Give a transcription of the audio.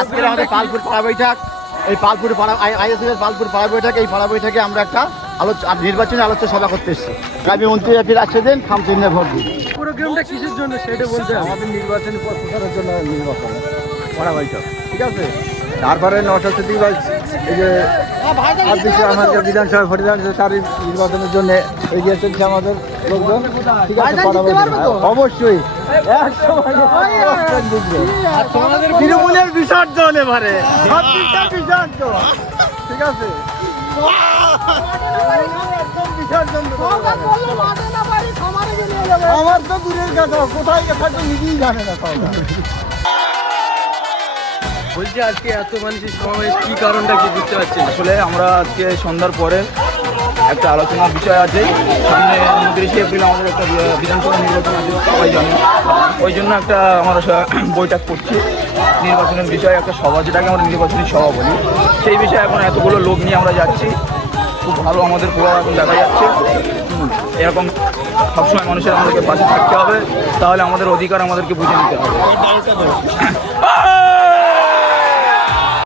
আজকে আমাদের পালপুর পাড়া বৈঠক, এই পালপুর পাড়া আইএসএফের পালপুর পাড়া বৈঠক, এই পাড়া বৈঠকে আমরা একটা নির্বাচনী আলোচনা সভা করতে এসেছি। আগামী 29 এপ্রিল আসছে দিন খামচিহ্নে ভোট দিন। প্রোগ্রামটা কিসের জন্য সেটা বলতে আমাদের নির্বাচনী প্রচারের জন্য নির্বাচন পাড়া বৈঠক, ঠিক আছে। তারপরে 9টা থেকে এই যে আমাদের বিধানসভা ভোট তার নির্বাচনের জন্য এগিয়ে চলছে আমাদের লোকজন, ঠিক আছে। অবশ্যই তৃণমূলের বিসর্জন এবারে বিসর্জন, ঠিক আছে। আমার তো দূরের কথা, কোথায় থাকবে নিজেই জানে না। বলছি আজকে এত মানুষের সমাবেশ কি কারণটা কি বুঝতে পারছি? আসলে আমরা আজকে সন্ধ্যার পরে একটা আলোচনার বিষয় আছে, সামনে 29 এপ্রিল আমাদের একটা বিধানসভা নির্বাচন আছে, সবাই জানে। ওই জন্য একটা আমরা বৈঠক করছি নির্বাচনের বিষয়ে, একটা সভা, যেটাকে আমরা নির্বাচনী সভা বলি। সেই বিষয়ে এখন এতগুলো লোক নিয়ে আমরা যাচ্ছি, খুব ভালো আমাদের প্রভাব এখন দেখা যাচ্ছে। এরকম সবসময় মানুষের আমাদেরকে পাশে থাকতে হবে, তাহলে আমাদের অধিকার আমাদেরকে বুঝে নিতে হবে।